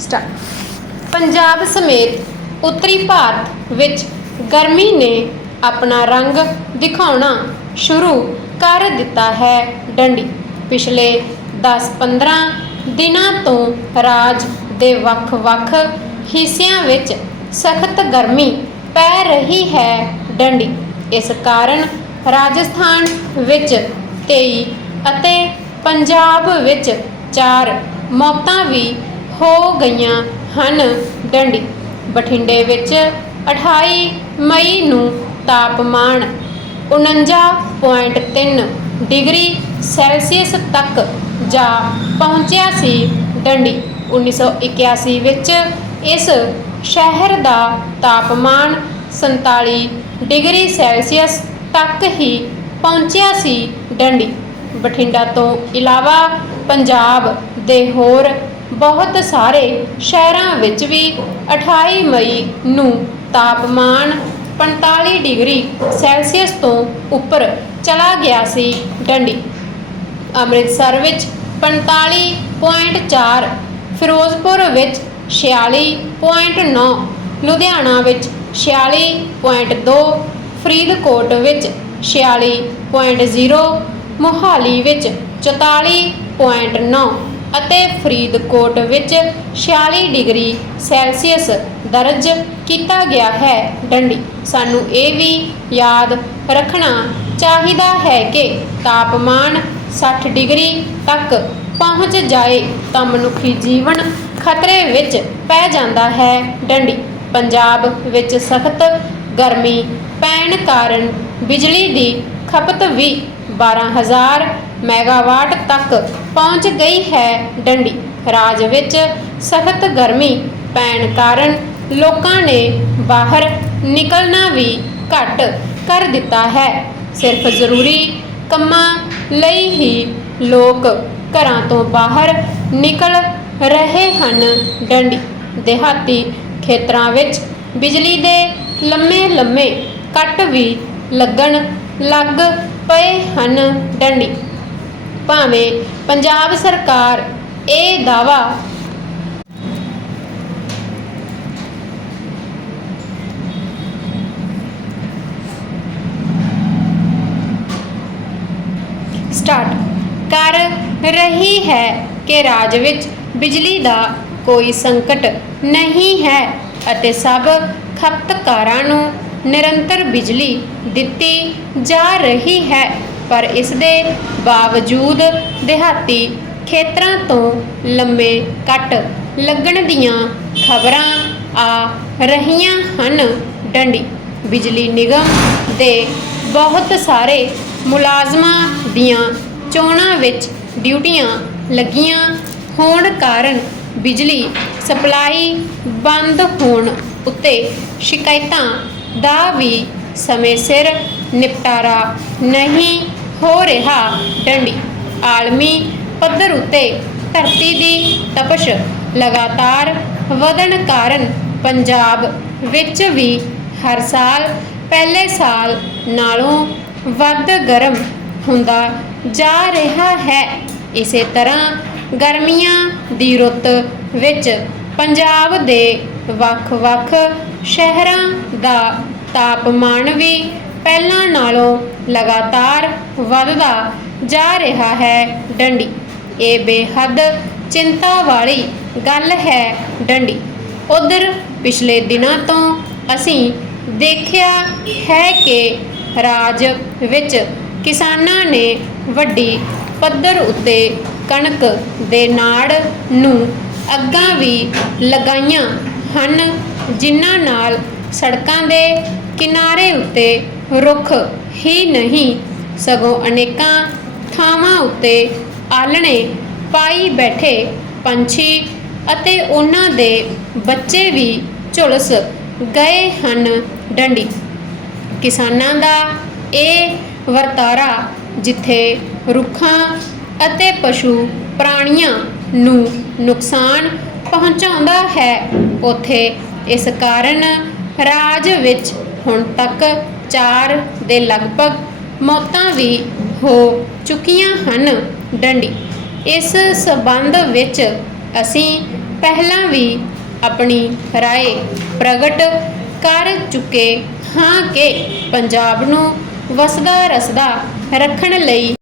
Start Punjab ਸਮੇਤ ਉੱਤਰੀ ਭਾਰਤ ਵਿੱਚ ਗਰਮੀ ਨੇ ਆਪਣਾ ਰੰਗ ਦਿਖਾਉਣਾ ਸ਼ੁਰੂ ਕਰ ਦਿੱਤਾ ਹੈ ਡੰਡੀ। ਪਿਛਲੇ 10-15 ਦਿਨਾਂ ਤੋਂ ਰਾਜ ਦੇ ਵੱਖ-ਵੱਖ ਹਿੱਸਿਆਂ ਵਿੱਚ ਸਖਤ ਗਰਮੀ ਪੈ ਰਹੀ ਹੈ ਡੰਡੀ। ਇਸ ਕਾਰਨ ਰਾਜਸਥਾਨ ਵਿੱਚ 23 ਅਤੇ ਪੰਜਾਬ ਵਿੱਚ 4 ਮੌਤਾਂ ਵੀ ਹੋ ਗਈਆਂ ਹਨ। ਡੰਡੀ ਬਠਿੰਡੇ ਵਿੱਚ 28 ਮਈ ਨੂੰ ਤਾਪਮਾਨ 49.3 ਡਿਗਰੀ ਸੈਲਸੀਅਸ ਤੱਕ ਜਾ ਪਹੁੰਚਿਆ ਸੀ। ਡੰਡੀ 1981 ਵਿੱਚ ਇਸ ਸ਼ਹਿਰ ਦਾ ਤਾਪਮਾਨ 47 ਡਿਗਰੀ ਸੈਲਸੀਅਸ ਤੱਕ ਹੀ ਪਹੁੰਚਿਆ ਸੀ। ਡੰਡੀ ਬਠਿੰਡਾ ਤੋਂ ਇਲਾਵਾ ਪੰਜਾਬ ਦੇ ਹੋਰ ਬਹੁਤ ਸਾਰੇ ਸ਼ਹਿਰਾਂ ਵਿੱਚ ਵੀ 28 ਮਈ ਨੂੰ ਤਾਪਮਾਨ 45 ਡਿਗਰੀ ਸੈਲਸੀਅਸ ਤੋਂ ਉੱਪਰ ਚਲਾ ਗਿਆ ਸੀ ਡੰਡੀ। ਅੰਮ੍ਰਿਤਸਰ ਵਿੱਚ 45.4 ਫਿਰੋਜ਼ਪੁਰ ਵਿੱਚ 46.9 ਲੁਧਿਆਣਾ ਵਿੱਚ 46.2 ਫਰੀਦਕੋਟ ਵਿੱਚ 46.0 ਮੋਹਾਲੀ ਵਿੱਚ 44.9 ਅਤੇ ਫਰੀਦਕੋਟ ਵਿੱਚ 46 ਡਿਗਰੀ ਸੈਲਸੀਅਸ ਦਰਜ ਕੀਤਾ ਗਿਆ ਹੈ। ਡੰਡੀ, ਸਾਨੂੰ ਇਹ ਵੀ ਯਾਦ ਰੱਖਣਾ ਚਾਹੀਦਾ ਹੈ ਕਿ ਤਾਪਮਾਨ 60 ਡਿਗਰੀ ਤੱਕ ਪਹੁੰਚ ਜਾਏ ਤਾਂ ਮਨੁੱਖੀ ਜੀਵਨ ਖਤਰੇ ਵਿੱਚ ਪੈ ਜਾਂਦਾ ਹੈ। ਡੰਡੀ, ਪੰਜਾਬ ਵਿੱਚ ਸਖਤ ਗਰਮੀ ਪੈਣ ਕਾਰਨ ਬਿਜਲੀ ਦੀ ਖਪਤ ਵੀ 12000 ਮੈਗਾਵਾਟ ਤੱਕ ਪਹੁੰਚ ਗਈ ਹੈ ਡੰਡੀ। ਰਾਜ ਵਿੱਚ ਸਖਤ ਗਰਮੀ ਪੈਣ ਕਾਰਨ ਲੋਕਾਂ ਨੇ ਬਾਹਰ ਨਿਕਲਣਾ ਵੀ ਘੱਟ ਕਰ ਦਿੱਤਾ ਹੈ। ਸਿਰਫ ਜ਼ਰੂਰੀ ਕੰਮਾਂ ਲਈ ਹੀ ਲੋਕ ਘਰਾਂ ਤੋਂ ਬਾਹਰ ਨਿਕਲ ਰਹੇ ਹਨ ਡੰਡੀ। ਦਿਹਾਤੀ ਖੇਤਰਾਂ ਵਿੱਚ ਬਿਜਲੀ ਦੇ ਲੰਮੇ ਲੰਮੇ ਕੱਟ ਵੀ ਲੱਗਣ ਲੱਗ ਪਏ ਹਨ ਡੰਡੀ। ਭਾਵੇਂ ਪੰਜਾਬ ਸਰਕਾਰ ਇਹ ਦਾਵਾ ਸਟਾਰਟ ਕਰ ਰਹੀ ਹੈ ਕਿ ਰਾਜ ਵਿੱਚ ਬਿਜਲੀ ਦਾ ਕੋਈ ਸੰਕਟ ਨਹੀਂ ਹੈ ਅਤੇ ਸਭ ਖਪਤਕਾਰਾਂ ਨੂੰ ਨਿਰੰਤਰ ਬਿਜਲੀ ਦਿੱਤੀ ਜਾ ਰਹੀ ਹੈ। ਪਰ ਇਸ ਦੇ ਬਾਵਜੂਦ ਦਿਹਾਤੀ ਖੇਤਰਾਂ ਤੋਂ ਲੰਮੇ ਕੱਟ ਲੱਗਣ ਦੀਆਂ ਖਬਰਾਂ ਆ ਰਹੀਆਂ ਹਨ। ਡੰਡੀ, ਬਿਜਲੀ ਨਿਗਮ ਦੇ ਬਹੁਤ ਸਾਰੇ ਮੁਲਾਜ਼ਮਾਂ ਦੀਆਂ ਚੋਣਾਂ ਵਿੱਚ ਡਿਊਟੀਆਂ ਲੱਗੀਆਂ। ਹੋਣ ਕਾਰਨ ਬਿਜਲੀ ਸਪਲਾਈ ਬੰਦ ਹੋਣ ਉੱਤੇ ਸ਼ਿਕਾਇਤਾਂ ਦਾ ਵੀ ਸਮੇਂ ਸਿਰ ਨਿਪਟਾਰਾ ਨਹੀਂ ਹੋ ਰਿਹਾ ਡੰਡੀ। ਆਲਮੀ ਪੱਧਰ ਉੱਤੇ ਧਰਤੀ ਦੀ ਤਪਸ਼ ਲਗਾਤਾਰ ਵਧਣ ਕਾਰਨ ਪੰਜਾਬ ਵਿੱਚ ਵੀ ਹਰ ਸਾਲ ਪਹਿਲੇ ਸਾਲ ਨਾਲੋਂ ਵੱਧ ਗਰਮ ਹੁੰਦਾ ਜਾ ਰਿਹਾ ਹੈ। ਇਸੇ ਤਰ੍ਹਾਂ ਗਰਮੀਆਂ ਦੀ ਰੁੱਤ ਵਿੱਚ ਪੰਜਾਬ ਦੇ ਵੱਖ-ਵੱਖ ਸ਼ਹਿਰਾਂ ਦਾ ਤਾਪਮਾਨ ਵੀ ਪਹਿਲਾਂ ਨਾਲੋਂ ਲਗਾਤਾਰ ਵੱਧਦਾ ਜਾ ਰਿਹਾ ਹੈ ਡੰਡੀ। ਇਹ ਬੇਹੱਦ ਚਿੰਤਾ ਵਾਲੀ ਗੱਲ ਹੈ ਡੰਡੀ। ਉਧਰ ਪਿਛਲੇ ਦਿਨਾਂ ਤੋਂ ਅਸੀਂ ਦੇਖਿਆ ਹੈ ਕਿ ਰਾਜ ਵਿੱਚ ਕਿਸਾਨਾਂ ਨੇ ਵੱਡੀ ਪੱਧਰ ਉੱਤੇ ਕਣਕ ਦੇ ਨਾੜ ਨੂੰ ਅੱਗਾਂ ਵੀ ਲਗਾਈਆਂ ਹਨ, ਜਿਨ੍ਹਾਂ ਨਾਲ ਸੜਕਾਂ ਦੇ ਕਿਨਾਰੇ ਉੱਤੇ ਰੁੱਖ ਹੀ ਨਹੀਂ, ਸਗੋਂ ਅਨੇਕਾਂ ਥਾਵਾਂ ਉੱਤੇ ਆਲਣੇ ਪਾਈ ਬੈਠੇ ਪੰਛੀ ਅਤੇ ਉਹਨਾਂ ਦੇ ਬੱਚੇ ਵੀ ਝੁਲਸ ਗਏ ਹਨ ਡੰਡੀ। ਕਿਸਾਨਾਂ ਦਾ ਇਹ ਵਰਤਾਰਾ ਜਿੱਥੇ ਰੁੱਖਾਂ ਅਤੇ ਪਸ਼ੂ ਪ੍ਰਾਣੀਆਂ ਨੂੰ ਨੁਕਸਾਨ ਪਹੁੰਚਾਉਂਦਾ ਹੈ, ਉਥੇ ਇਸ ਕਾਰਨ ਰਾਜ ਵਿੱਚ ਹੁਣ ਤੱਕ 4 ਦੇ ਲਗਭਗ ਮੌਤਾਂ ਵੀ ਹੋ ਚੁੱਕੀਆਂ ਹਨ। ਡੰਡੀ, ਇਸ ਸਬੰਧ ਵਿੱਚ ਅਸੀਂ ਪਹਿਲਾਂ ਵੀ ਆਪਣੀ ਰਾਏ ਪ੍ਰਗਟ ਕਰ ਚੁੱਕੇ ਹਾਂ ਕਿ ਪੰਜਾਬ ਨੂੰ ਵਸਦਾ ਰਸਦਾ ਰੱਖਣ ਲਈ